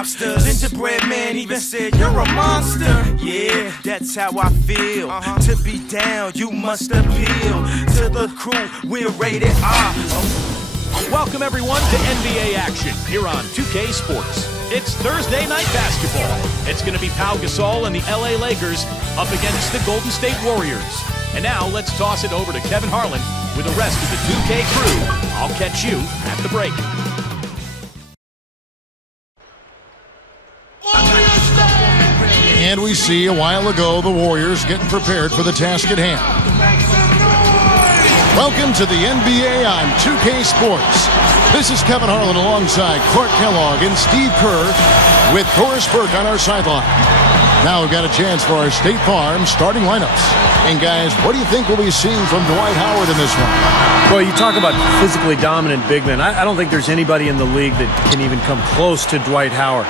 lobster. Gingerbread man even said, you're a monster. Yeah, that's how I feel. To be down, you must appeal to the crew. We're rated R. Welcome everyone to NBA action here on 2K Sports. It's Thursday night basketball. It's going to be Pau Gasol and the LA Lakers up against the Golden State Warriors. And now let's toss it over to Kevin Harlan with the rest of the 2K crew. I'll catch you at the break. And we see a while ago the Warriors getting prepared for the task at hand. Welcome to the NBA on 2K Sports. This is Kevin Harlan alongside Clark Kellogg and Steve Kerr with Doris Burke on our sideline. Now we've got a chance for our State Farm starting lineups. And guys, what do you think we'll be seeing from Dwight Howard in this one? Well, you talk about physically dominant big men. I don't think there's anybody in the league that can even come close to Dwight Howard.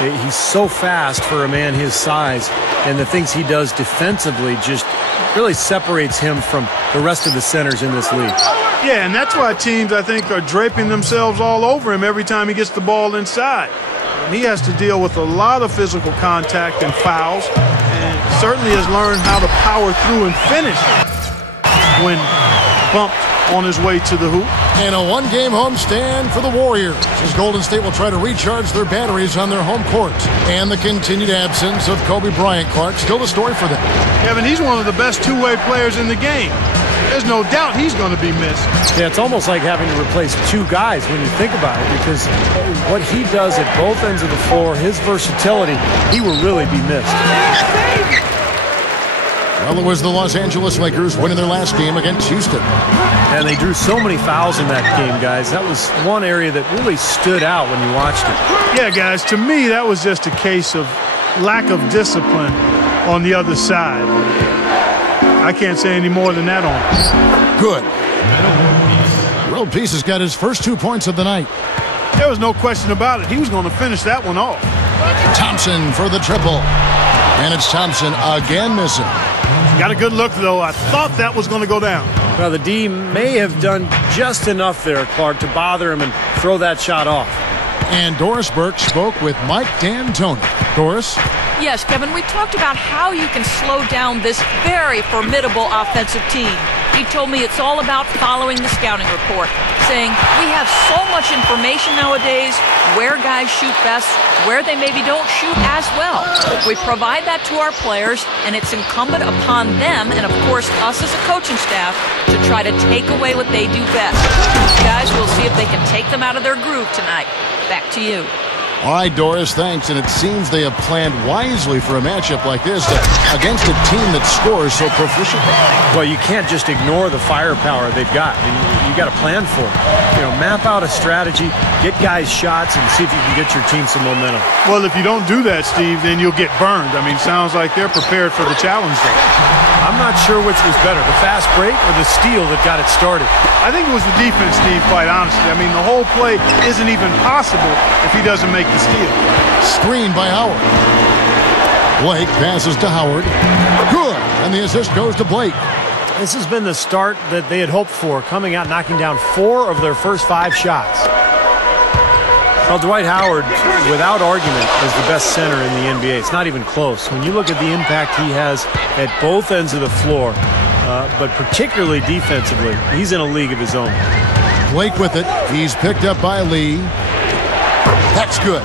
He's so fast for a man his size, and the things he does defensively just really separates him from the rest of the centers in this league. Yeah, and that's why teams, I think, are draping themselves all over him every time he gets the ball inside. And he has to deal with a lot of physical contact and fouls, and certainly has learned how to power through and finish when bumped on his way to the hoop. And a one-game homestand for the Warriors, as Golden State will try to recharge their batteries on their home court. And the continued absence of Kobe Bryant. Clark, still the story for them. Kevin, he's one of the best two-way players in the game. There's no doubt he's going to be missed. Yeah, it's almost like having to replace two guys when you think about it, because what he does at both ends of the floor, his versatility, he will really be missed. Well, it was the Los Angeles Lakers winning their last game against Houston. And they drew so many fouls in that game, guys. That was one area that really stood out when you watched it. Yeah, guys, to me, that was just a case of lack of discipline on the other side. I can't say any more than that on it. Good. World Peace has got his first 2 points of the night. There was no question about it. He was going to finish that one off. Thompson for the triple. And it's Thompson again missing. Got a good look, though. I thought that was going to go down. Well, the D may have done just enough there, Clark, to bother him and throw that shot off. And Doris Burke spoke with Mike D'Antoni. Doris? Yes, Kevin, we talked about how you can slow down this very formidable offensive team. He told me it's all about following the scouting report, saying we have so much information nowadays, where guys shoot best, where they maybe don't shoot as well. We provide that to our players, and it's incumbent upon them, and of course us as a coaching staff, to try to take away what they do best. Guys, we'll see if they can take them out of their groove tonight. Back to you. All right, Doris, thanks. And it seems they have planned wisely for a matchup like this against a team that scores so proficiently. Well, you can't just ignore the firepower they've got. You got to plan for it. You know, map out a strategy, get guys shots, and see if you can get your team some momentum. Well, if you don't do that, Steve, then you'll get burned. I mean, sounds like they're prepared for the challenge there. I'm not sure which was better, the fast break or the steal that got it started. I think it was the defense, Steve, quite honestly. I mean, the whole play isn't even possible if he doesn't make the steal. Screen by Howard. Blake passes to Howard. Good. And the assist goes to Blake. This has been the start that they had hoped for, coming out knocking down 4 of their first 5 shots. Well, Dwight Howard, without argument, is the best center in the NBA. It's not even close. When you look at the impact he has at both ends of the floor, but particularly defensively, he's in a league of his own. Blake with it. He's picked up by Lee. That's good.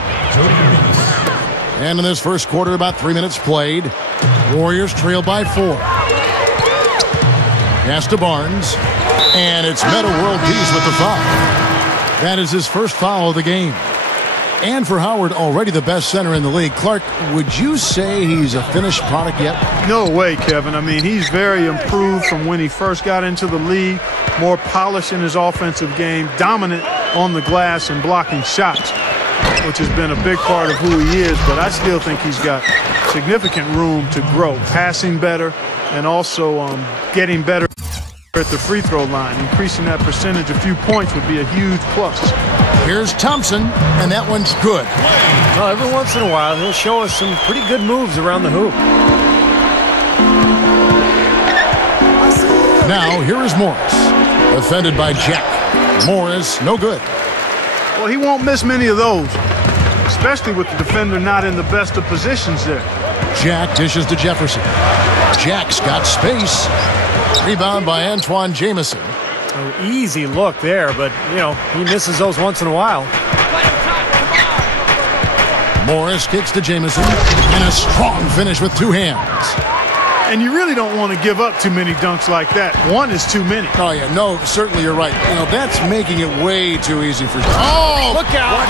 And in this first quarter, about 3 minutes played. Warriors trail by 4. Pass to Barnes. And it's Meta World Peace with the foul. That is his first foul of the game. And for Howard, already the best center in the league. Clark, would you say he's a finished product yet? No way, Kevin. I mean, he's very improved from when he first got into the league. More polish in his offensive game, dominant on the glass and blocking shots, which has been a big part of who he is. But I still think he's got significant room to grow, passing better and also getting better at the free throw line. Increasing that percentage a few points would be a huge plus. Here's Thompson, and that one's good. Well, every once in a while, he'll show us some pretty good moves around the hoop. Now, here is Morris. Defended by Jack. Morris, no good. Well, he won't miss many of those. especially with the defender not in the best of positions there. Jack dishes to Jefferson. Jack's got space. Rebound by Antawn Jamison. An easy look there, but, you know, he misses those once in a while. Morris kicks to Jamison, and a strong finish with two hands. And you really don't want to give up too many dunks like that. One is too many. Oh, yeah, no, certainly you're right. You know, that's making it way too easy for... Oh, look out!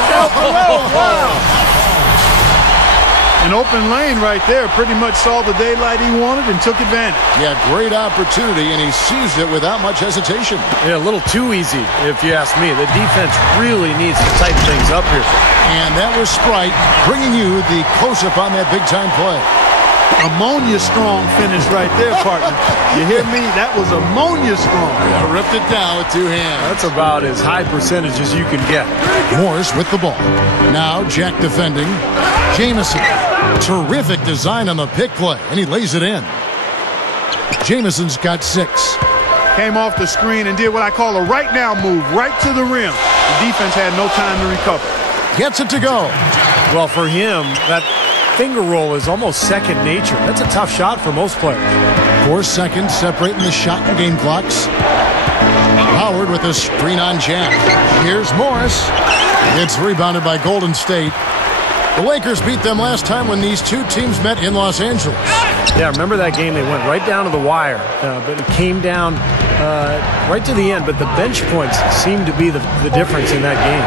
Wow! An open lane right there. Pretty much saw the daylight he wanted and took advantage. Yeah, great opportunity, and he seized it without much hesitation. Yeah, a little too easy, if you ask me. The defense really needs to tighten things up here. And that was Sprite bringing you the close-up on that big-time play. Ammonia strong finish right there, partner. You hear me? That was ammonia strong. Yeah, ripped it down with two hands. That's about as high percentage as you can get. Morris with the ball. Now Jack defending. Jamison. Terrific design on the pick play, and he lays it in. Jamison's got 6. Came off the screen and did what I call a right now move, right to the rim. The defense had no time to recover. Gets it to go. Well, for him, that finger roll is almost second nature. That's a tough shot for most players. 4 seconds separating the shot and game clocks. Howard with a screen on Jack. Here's Morris. It's rebounded by Golden State. The Lakers beat them last time when these two teams met in Los Angeles. Yeah, remember that game? They went right down to the wire, but it came down right to the end. But the bench points seemed to be the difference in that game.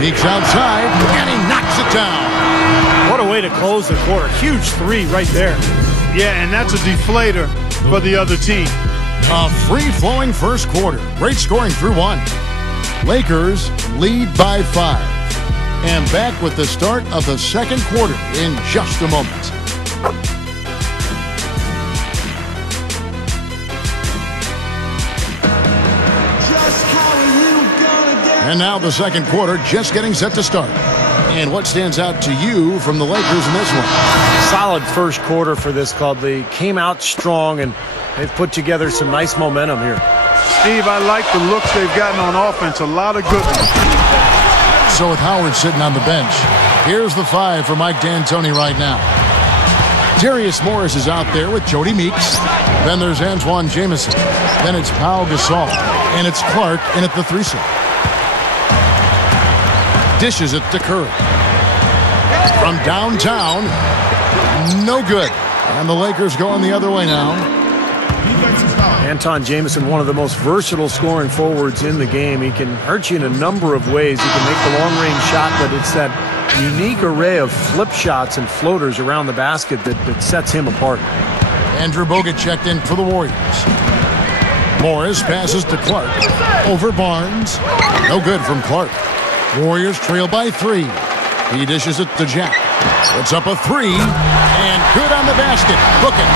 Leaks outside, and he knocks it down. What a way to close the quarter. Huge 3 right there. Yeah, and that's a deflator for the other team. A free-flowing first quarter. Great scoring through 1. Lakers lead by 5. And back with the start of the second quarter in just a moment. And now the second quarter just getting set to start. And what stands out to you from the Lakers in this one? Solid first quarter for this club. They came out strong, and they've put together some nice momentum here. Steve, I like the looks they've gotten on offense. A lot of good ones. So with Howard sitting on the bench, here's the 5 for Mike D'Antoni right now. Darius Morris is out there with Jody Meeks. Then there's Antawn Jamison. Then it's Pau Gasol. And it's Clark in at the 3-slot. Dishes it to Curry. From downtown, no good. And the Lakers going the other way now. Antawn Jamison, one of the most versatile scoring forwards in the game. He can hurt you in a number of ways. He can make the long-range shot, but it's that unique array of flip shots and floaters around the basket that sets him apart. Andrew Bogut checked in for the Warriors. Morris passes to Clark. Over Barnes. No good from Clark. Warriors trail by 3. He dishes it to Jack. Puts up a 3. And good on the basket. Book it.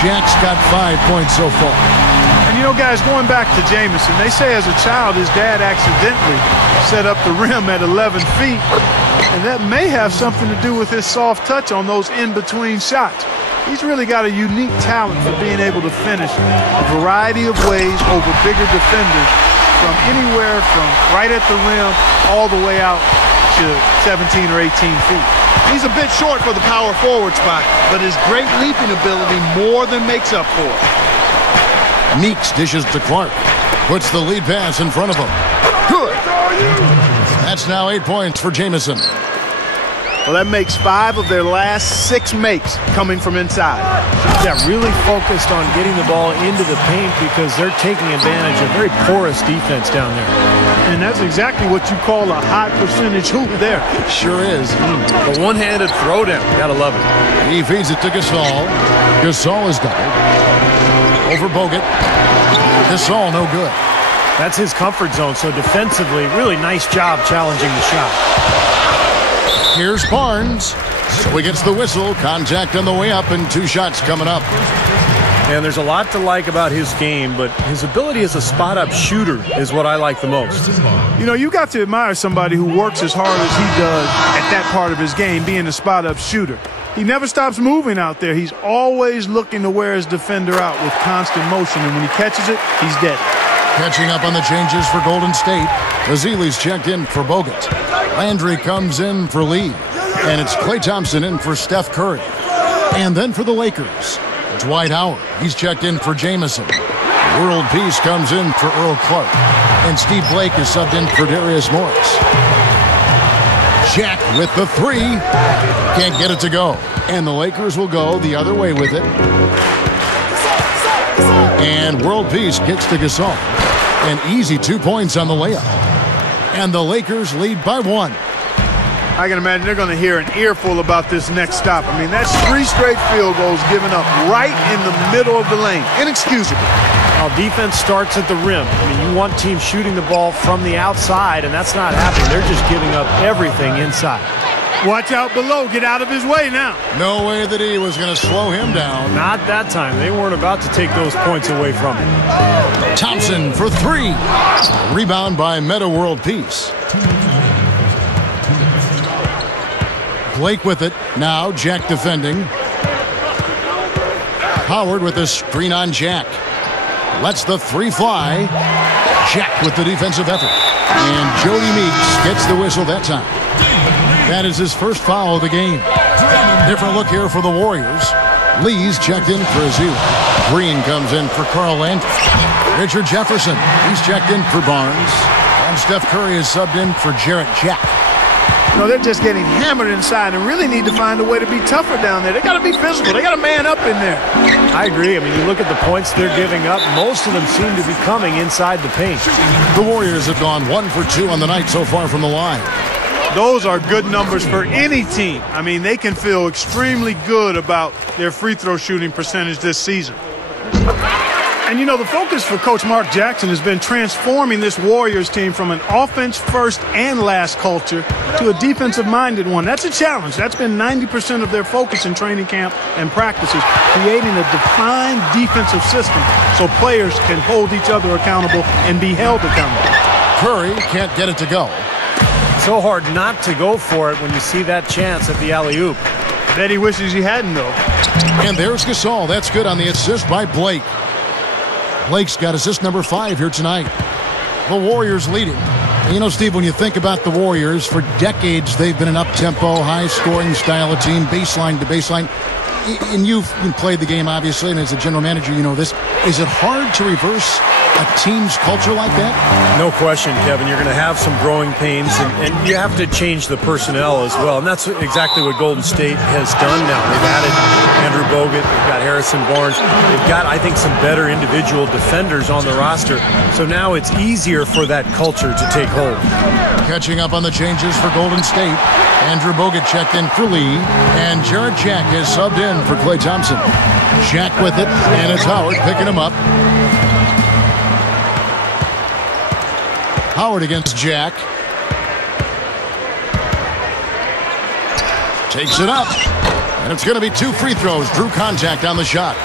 Jack's got 5 points so far. And you know, guys, going back to Jamison, they say as a child his dad accidentally set up the rim at 11 feet. And that may have something to do with his soft touch on those in-between shots. He's really got a unique talent for being able to finish a variety of ways over bigger defenders from anywhere from right at the rim all the way out to 17 or 18 feet. He's a bit short for the power forward spot, but his great leaping ability more than makes up for it. Meeks dishes to Clark. Puts the lead pass in front of him. Good. That's now 8 points for Jamison. Well, that makes 5 of their last 6 makes coming from inside. Yeah, really focused on getting the ball into the paint because they're taking advantage of very porous defense down there. And that's exactly what you call a high percentage hoop there. Sure is. The one-handed throwdown. Gotta love it. He feeds it to Gasol. Gasol is got it. Over Bogut. Gasol no good. That's his comfort zone. So defensively, really nice job challenging the shot. Here's Barnes. So he gets the whistle. Contact on the way up and 2 shots coming up. And there's a lot to like about his game, but his ability as a spot-up shooter is what I like the most. You know, you got to admire somebody who works as hard as he does at that part of his game, being a spot-up shooter. He never stops moving out there. He's always looking to wear his defender out with constant motion, and when he catches it, he's dead. Catching up on the changes for Golden State. Ezeli's checked in for Bogut. Landry comes in for Lee. And it's Klay Thompson in for Steph Curry. And then for the Lakers, Dwight Howard. He's checked in for Jamison. World Peace comes in for Earl Clark. And Steve Blake is subbed in for Darius Morris. Jack with the three. Can't get it to go. And the Lakers will go the other way with it. And World Peace kicks to Gasol. An easy 2 points on the layup. And the Lakers lead by 1. I can imagine they're going to hear an earful about this next stop. I mean, that's 3 straight field goals given up right in the middle of the lane. Inexcusable. Well, defense starts at the rim. I mean, you want teams shooting the ball from the outside, and that's not happening. They're just giving up everything inside. Watch out below. Get out of his way now. No way that he was going to slow him down. Not that time. They weren't about to take those points away from him. Thompson for 3. Rebound by Meta World Peace. Blake with it. Now Jack defending. Howard with a screen on Jack. Lets the 3 fly. Jack with the defensive effort. And Jody Meeks gets the whistle that time. That is his first foul of the game. Different look here for the Warriors. Lee's checked in for Ezeli. Green comes in for Carl Landry. Richard Jefferson, he's checked in for Barnes. And Steph Curry is subbed in for Jarrett Jack. You know, they're just getting hammered inside and really need to find a way to be tougher down there. They got to be physical. They got to man up in there. I agree. I mean, you look at the points they're giving up. Most of them seem to be coming inside the paint. The Warriors have gone 1 for 2 on the night so far from the line. Those are good numbers for any team. I mean, they can feel extremely good about their free throw shooting percentage this season. And, you know, the focus for Coach Mark Jackson has been transforming this Warriors team from an offense-first and last culture to a defensive-minded one. That's a challenge. That's been 90% of their focus in training camp and practices, creating a defined defensive system so players can hold each other accountable and be held accountable. Curry can't get it to go. So hard not to go for it when you see that chance at the alley-oop. Bet he wishes he hadn't, though. And there's Gasol. That's good on the assist by Blake. Blake's got assist number 5 here tonight. The Warriors leading. You know, Steve, when you think about the Warriors, for decades they've been an up-tempo, high-scoring style of team, baseline to baseline. And you've played the game, obviously, and as a general manager, you know this. Is it hard to reverse a team's culture like that? No question, Kevin. You're going to have some growing pains, and you have to change the personnel as well. And that's exactly what Golden State has done now. They've added Andrew Bogut. They've got Harrison Barnes. They've got, I think, some better individual defenders on the roster. So now it's easier for that culture to take hold. Catching up on the changes for Golden State. Andrew Bogut checked in for Lee, and Jarrett Jack is subbed in for Klay Thompson. Jack with it, and it's Howard picking him up. Howard against Jack. Takes it up. And it's going to be 2 free throws. Drew contact on the shot.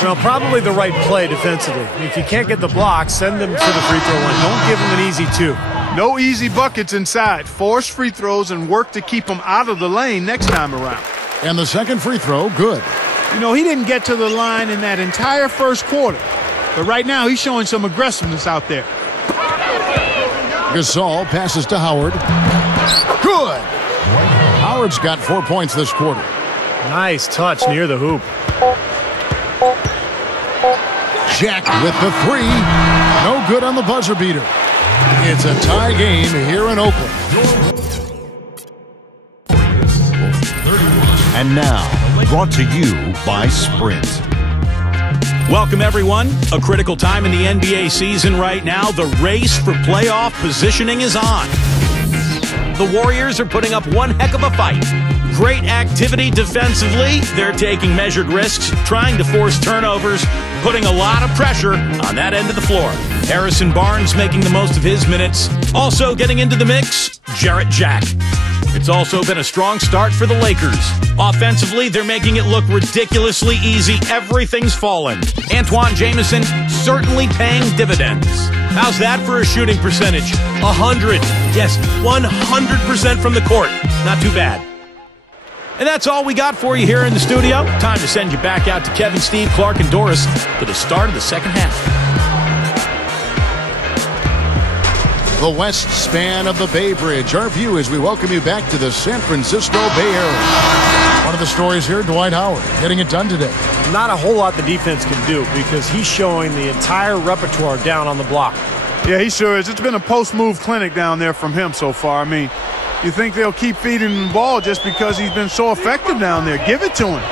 Well, probably the right play defensively. If you can't get the block, send them to the free throw line. Don't give them an easy 2. No easy buckets inside. Force free throws and work to keep them out of the lane next time around. And the second free throw, good. You know, he didn't get to the line in that entire first quarter. But right now, he's showing some aggressiveness out there. Gasol passes to Howard. Good. Howard's got 4 points this quarter. Nice touch near the hoop. Jack with the 3. No good on the buzzer beater. It's a tie game here in Oakland. And now, brought to you by Sprint. Welcome, everyone. A critical time in the NBA season right now. The race for playoff positioning is on. The Warriors are putting up one heck of a fight. Great activity defensively. They're taking measured risks, trying to force turnovers, putting a lot of pressure on that end of the floor. Harrison Barnes making the most of his minutes. Also getting into the mix, Jarrett Jack. It's also been a strong start for the Lakers. Offensively, they're making it look ridiculously easy. Everything's fallen. Antoine Jamison certainly paying dividends. How's that for a shooting percentage? 100. Yes, 100% from the court. Not too bad. And that's all we got for you here in the studio. Time to send you back out to Kevin, Steve, Clark, and Doris for the start of the second half. the west span of the Bay Bridge. Our view as we welcome you back to the San Francisco Bay Area. One of the stories here, Dwight Howard getting it done today. Not a whole lot the defense can do because he's showing the entire repertoire down on the block. Yeah, he sure is. It's been a post-move clinic down there from him so far. I mean, you think they'll keep feeding him the ball just because he's been so effective down there. Give it to him.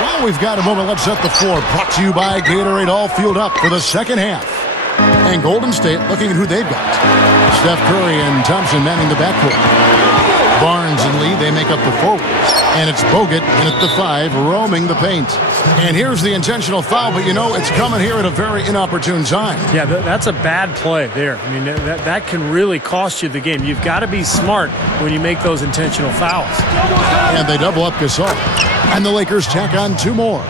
Well, we've got a moment. Let's set the floor. Brought to you by Gatorade. All fueled up for the second half. And Golden State looking at who they've got. Steph Curry and Thompson manning the backcourt. Barnes and Lee, they make up the forwards. And it's Bogut in at the 5, roaming the paint. And here's the intentional foul, but you know it's coming here at a very inopportune time. Yeah, that's a bad play there. I mean, that can really cost you the game. You've got to be smart when you make those intentional fouls. And they double up Gasol. And the Lakers tack on 2 more.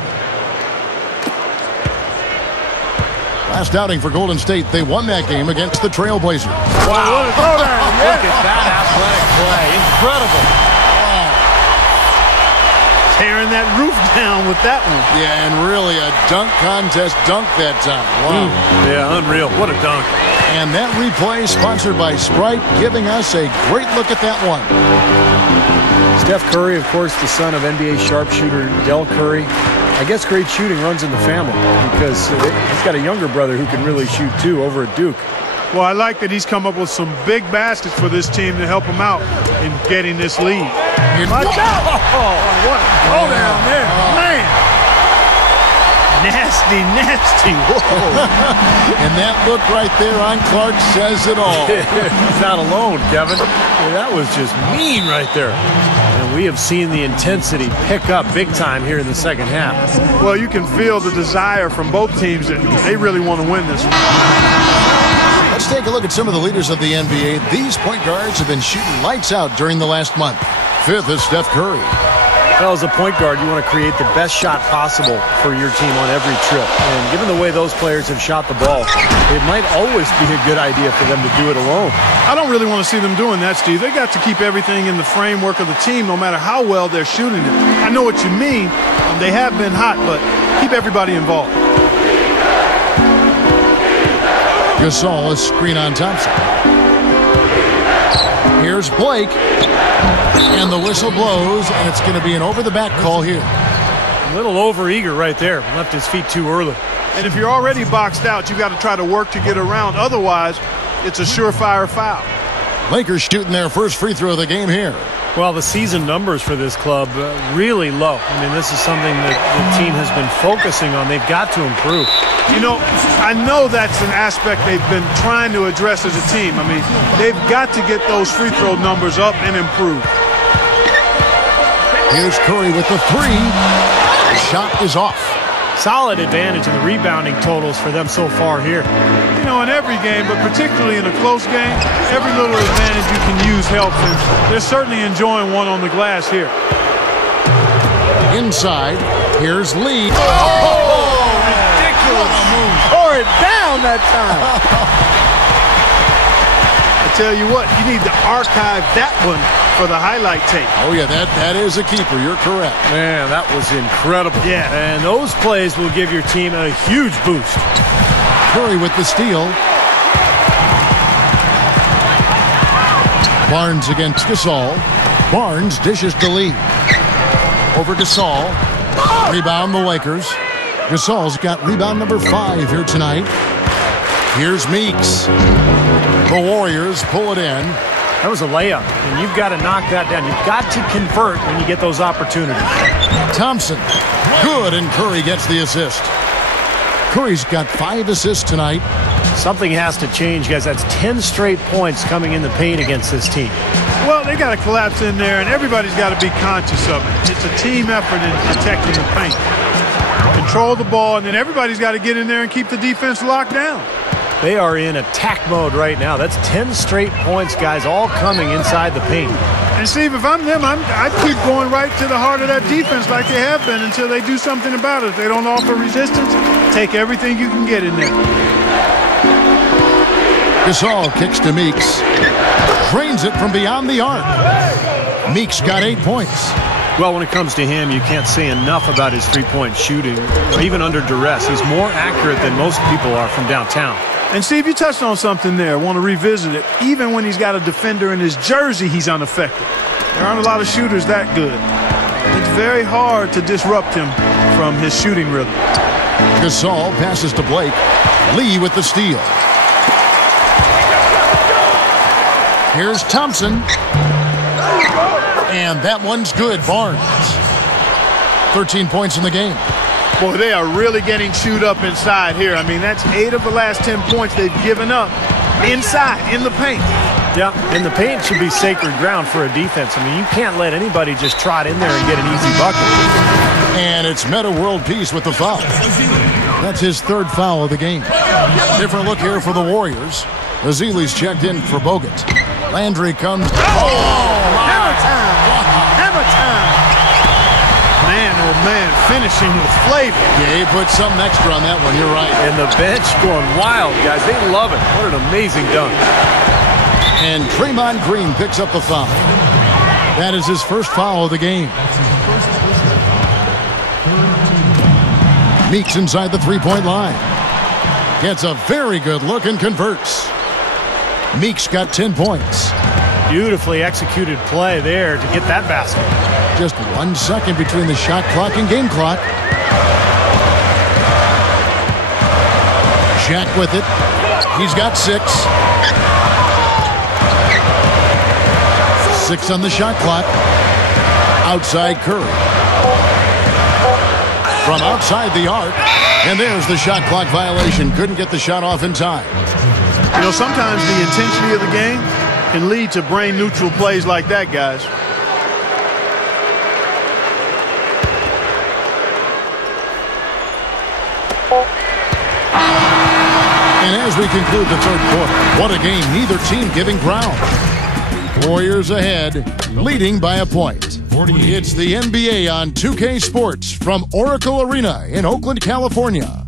Last outing for Golden State, they won that game against the Trailblazers. Wow, what a throwdown. Look at that athletic play. Incredible. Tearing that roof down with that one. Yeah, and really a dunk contest dunk that time. Wow. Yeah, unreal. What a dunk. And that replay sponsored by Sprite, giving us a great look at that one. Steph Curry, of course, the son of NBA sharpshooter Del Curry. I guess great shooting runs in the family because he's got a younger brother who can really shoot too over at Duke. Well, I like that he's come up with some big baskets for this team to help him out in getting this lead. Watch out! Oh, what a throw down there. Man! Nasty. Whoa. And that look right there on Clark says it all. He's not alone, Kevin. That was just mean right there. And we have seen the intensity pick up big time here in the second half. Well, you can feel the desire from both teams that they really want to win this one. Let's take a look at some of the leaders of the NBA. These point guards have been shooting lights out during the last month. 5th is Steph Curry. Well, as a point guard, you want to create the best shot possible for your team on every trip. And given the way those players have shot the ball, it might always be a good idea for them to do it alone. I don't really want to see them doing that, Steve. They got to keep everything in the framework of the team no matter how well they're shooting it. I know what you mean. They have been hot, but keep everybody involved. Gasol is screen on Thompson. Here's Blake. And the whistle blows, and it's going to be an over-the-back call here. A little overeager right there. Left his feet too early. And if you're already boxed out, you got to try to work to get around. Otherwise, it's a surefire foul. Lakers shooting their first free throw of the game here. Well, the season numbers for this club really low. I mean, this is something that the team has been focusing on. They've got to improve. You know, I know that's an aspect they've been trying to address as a team. I mean, they've got to get those free throw numbers up and improve. Here's Curry with the 3. The shot is off. Solid advantage in the rebounding totals for them so far here. You know, in every game, but particularly in a close game, every little advantage you can use helps, and they're certainly enjoying one on the glass here. Inside, here's Lee. Oh, ridiculous. Tore it down that time. I tell you what, you need to archive that one for the highlight tape. Oh, yeah, that is a keeper. You're correct. Man, that was incredible. Yeah. And those plays will give your team a huge boost. Curry with the steal. Barnes against Gasol. Barnes dishes to Lee. Over Gasol. Rebound the Lakers. Gasol's got rebound number 5 here tonight. Here's Meeks. The Warriors pull it in. That was a layup, and you've got to knock that down. You've got to convert when you get those opportunities. Thompson. Good, and Curry gets the assist. Curry's got 5 assists tonight. Something has to change, guys. That's 10 straight points coming in the paint against this team. Well, they got to collapse in there, and everybody's got to be conscious of it. It's a team effort in protecting the paint. Control the ball, and then everybody's got to get in there and keep the defense locked down. They are in attack mode right now. That's 10 straight points, guys, all coming inside the paint. And, Steve, if I'm them, I'd keep going right to the heart of that defense like they have been until they do something about it. If they don't offer resistance, take everything you can get in there. Gasol kicks to Meeks. Drains it from beyond the arc. Meeks got 8 points. Well, when it comes to him, you can't say enough about his three-point shooting, even under duress. He's more accurate than most people are from downtown. And Steve, you touched on something there. I want to revisit it. Even when he's got a defender in his jersey, he's unaffected. There aren't a lot of shooters that good. It's very hard to disrupt him from his shooting rhythm. Gasol passes to Blake. Lee with the steal. Here's Thompson. And that one's good. Barnes. 13 points in the game. Boy, they are really getting chewed up inside here. I mean, that's 8 of the last 10 points they've given up inside, in the paint. Yeah, and the paint should be sacred ground for a defense. I mean, you can't let anybody just trot in there and get an easy bucket. And it's Meta World Peace with the foul. That's his 3rd foul of the game. Different look here for the Warriors. Azili's checked in for Bogut. Landry comes. Hammer time! Hammer time! Man, oh man, finishing with flavor. Yeah, he put something extra on that one. You're right. And the bench going wild, guys. They love it. What an amazing dunk. And Draymond Green picks up the foul. That is his 1st foul of the game. Meeks inside the 3-point line. Gets a very good look and converts. Meeks got 10 points. Beautifully executed play there to get that basket. Just 1 second between the shot clock and game clock. Shaq with it. He's got 6. 6 on the shot clock. Outside Curry. From outside the arc. And there's the shot clock violation. Couldn't get the shot off in time. You know, sometimes the intensity of the game can lead to brain-neutral plays like that, guys. And as we conclude the 3rd quarter, what a game, neither team giving ground. Warriors ahead, leading by a point. It's the NBA on 2K Sports from Oracle Arena in Oakland, California.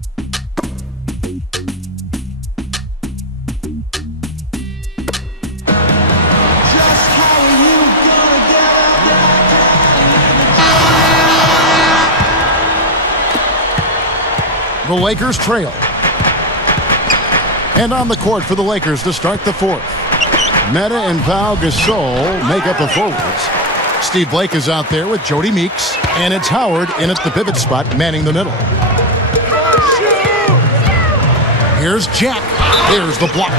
The Lakers trail. And on the court for the Lakers to start the 4th. Meta and Pau Gasol make up the forwards. Steve Blake is out there with Jody Meeks. And it's Howard in at the pivot spot, manning the middle. Here's Jack. There's the block.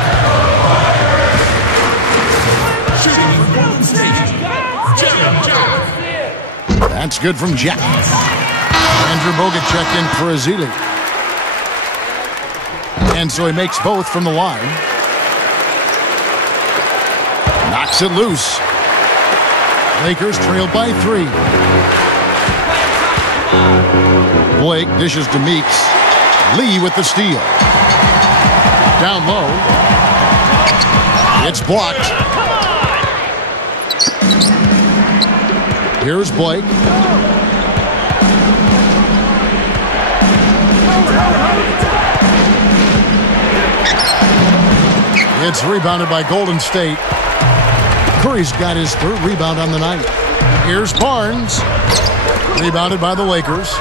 That's good from Jack. Andrew Bogut checked in for Azili. And so he makes both from the line. Knocks it loose. Lakers trail by 3. Blake dishes to Meeks. Lee with the steal. Down low. It's blocked. Here's Blake. It's rebounded by Golden State. Curry's got his 3rd rebound on the night. Here's Barnes. Rebounded by the Lakers.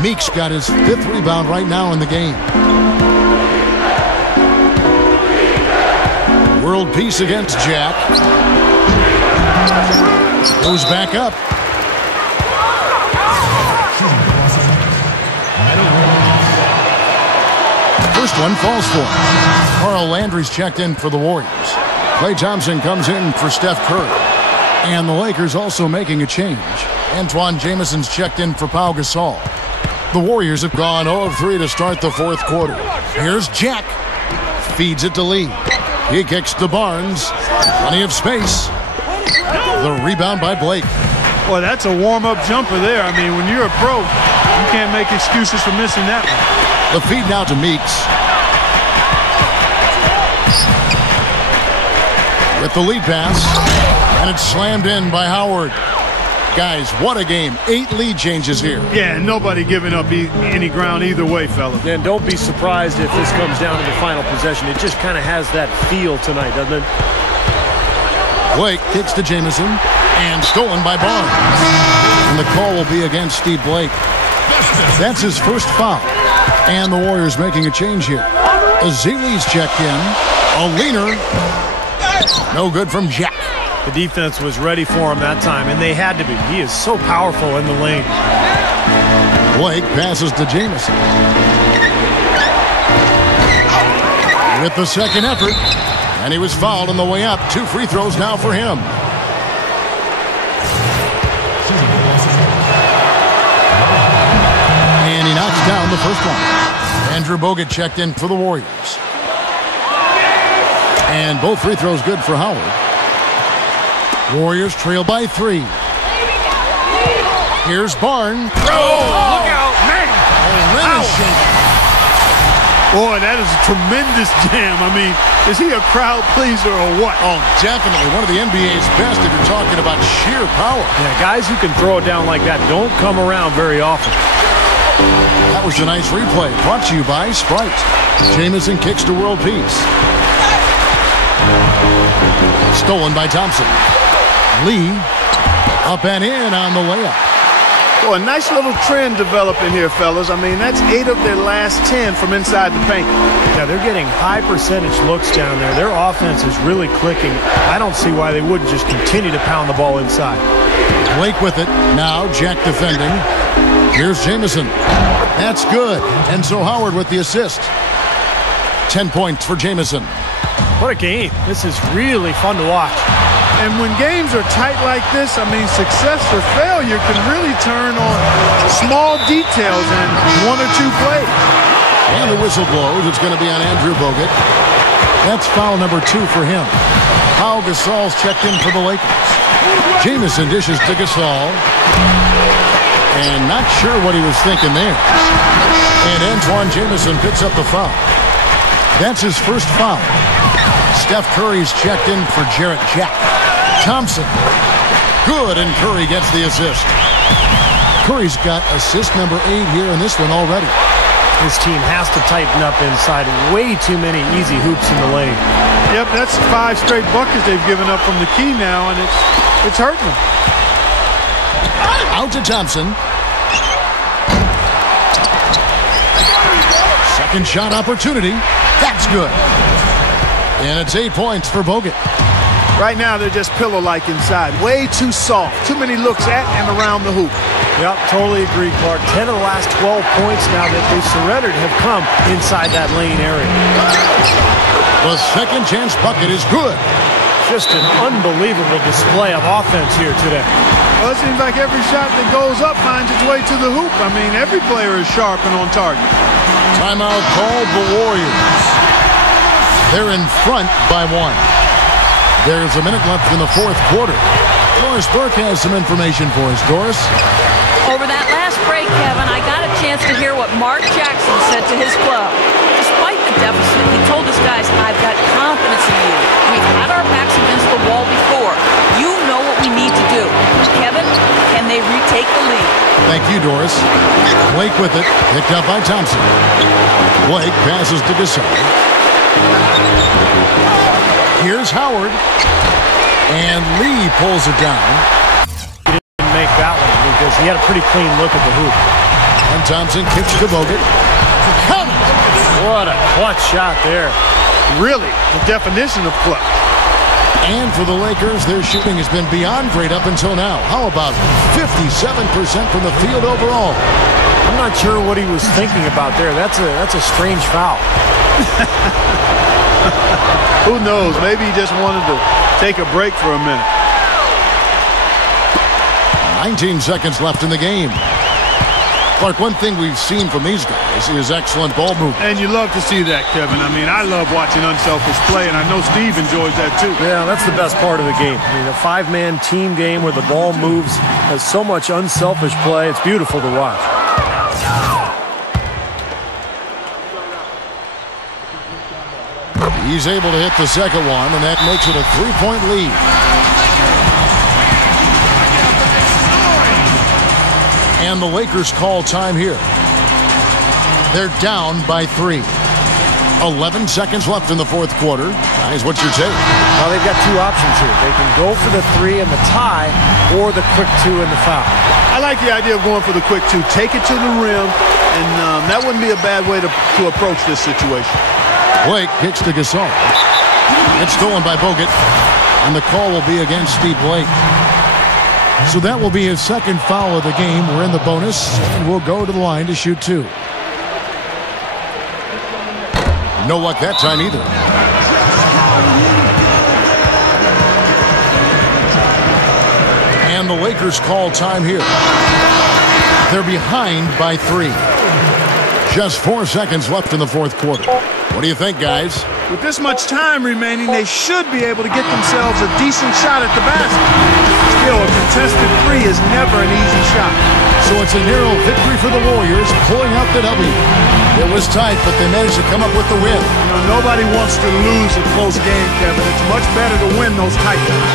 Meeks got his 5th rebound right now in the game. World peace against Jack. Goes back up. First one falls for him. Carl Landry's checked in for the Warriors. Klay Thompson comes in for Steph Curry. And the Lakers also making a change. Antoine Jameson's checked in for Pau Gasol. The Warriors have gone 0 of 3 to start the 4th quarter. Here's Jack. Feeds it to Lee. He kicks to Barnes. Plenty of space. The rebound by Blake. Boy, that's a warm-up jumper there. I mean, when you're a pro, you can't make excuses for missing that one. The feed now to Meeks. With the lead pass. And it's slammed in by Howard. Guys, what a game. 8 lead changes here. Yeah, nobody giving up any ground either way, fella. And don't be surprised if this comes down to the final possession. It just kind of has that feel tonight, doesn't it? Blake kicks to Jameson. And stolen by Barnes. And the call will be against Steve Blake. That's his 1st foul. And the Warriors making a change here. Azili's checked in. A leaner. No good from Jack. The defense was ready for him that time, and they had to be. He is so powerful in the lane. Blake passes to Jamison. With the second effort, and he was fouled on the way up. 2 free throws now for him. And he knocks down the first one. Andrew Bogut checked in for the Warriors. And both free throws good for Howard. Warriors trail by 3. Here's Barn. Look out, man! Boy, that is a tremendous jam. I mean, is he a crowd pleaser or what? Oh, definitely. One of the NBA's best if you're talking about sheer power. Yeah, guys who can throw it down like that don't come around very often. That was a nice replay. Brought to you by Sprite. Jamison kicks to world peace. Stolen by Thompson. Lee up and in on the layup. Boy, a nice little trend developing here, fellas. I mean, that's 8 of their last 10 from inside the paint. Yeah, they're getting high percentage looks down there. Their offense is really clicking. I don't see why they wouldn't just continue to pound the ball inside. Blake with it. Now Jack defending. Here's Jamison. That's good. And so Howard with the assist. 10 points for Jamison. What a game. This is really fun to watch. And when games are tight like this, I mean, success or failure can really turn on small details in 1 or 2 plays. And the whistle blows. It's going to be on Andrew Bogut. That's foul number 2 for him. Pau Gasol's checked in for the Lakers. Jamison dishes to Gasol. And not sure what he was thinking there. And Antoine Jamison picks up the foul. That's his first foul. Steph Curry's checked in for Jarrett Jack. Thompson. Good, and Curry gets the assist. Curry's got assist number 8 here in this one already. This team has to tighten up inside. Way too many easy hoops in the lane. Yep, that's 5 straight buckets they've given up from the key now, and it's hurting them. Out to Thompson. Second shot opportunity. That's good. And it's 8 points for Bogut. Right now, they're just pillow-like inside. Way too soft. Too many looks at and around the hoop. Yep, totally agree, Clark. 10 of the last 12 points now that they surrendered have come inside that lane area. The second chance bucket is good. Just an unbelievable display of offense here today. Well, it seems like every shot that goes up finds its way to the hoop. I mean, every player is sharp and on target. Timeout called the Warriors. They're in front by 1. There's a minute left in the 4th quarter. Doris Burke has some information for us. Doris? Over that last break, Kevin, I got a chance to hear what Mark Jackson said to his club. Despite the deficit, he told his guys, I've got confidence in you. We've had our backs against the wall before. You know what we need to do. Kevin, can they retake the lead? Thank you, Doris. Blake with it. Picked up by Thompson. Blake passes to Gasol. Here's Howard. And Lee pulls it down. He didn't make that one because he had a pretty clean look at the hoop. And Thompson kicks to Bogut. Count it! What a clutch shot there. Really, the definition of clutch. And for the Lakers, their shooting has been beyond great up until now. How about 57% from the field overall? I'm not sure what he was thinking about there. That's a strange foul. Who knows? Maybe he just wanted to take a break for a minute. 19 seconds left in the game. Clark, one thing we've seen from these guys is excellent ball movement. And you love to see that, Kevin. I mean, I love watching unselfish play, and I know Steve enjoys that too. Yeah, that's the best part of the game. I mean, a 5-man team game where the ball moves, has so much unselfish play. It's beautiful to watch. He's able to hit the second one, and that makes it a 3-point lead. And the Lakers call time here. They're down by 3. 11 seconds left in the 4th quarter. Guys, what's your take? Well, they've got 2 options here. They can go for the 3 and the tie, or the quick 2 and the foul. I like the idea of going for the quick 2. Take it to the rim, and that wouldn't be a bad way to approach this situation. Blake kicks to Gasol. It's stolen by Bogut, and the call will be against Steve Blake. So that will be his second foul of the game. We're in the bonus, and we'll go to the line to shoot 2. No luck that time either. And the Lakers call time here. They're behind by 3. Just 4 seconds left in the fourth quarter. What do you think, guys? With this much time remaining, they should be able to get themselves a decent shot at the basket. Still, a contested 3 is never an easy shot. So it's a narrow victory for the Warriors, pulling out the W. It was tight, but they managed to come up with the win. You know, nobody wants to lose a close game, Kevin. It's much better to win those tight ones.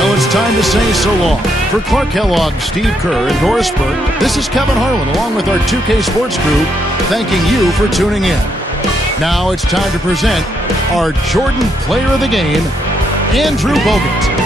Well, it's time to say so long. For Clark Kellogg, Steve Kerr, and Doris Burke, this is Kevin Harlan along with our 2K Sports crew, thanking you for tuning in. Now it's time to present our Jordan Player of the Game, Andrew Bogut.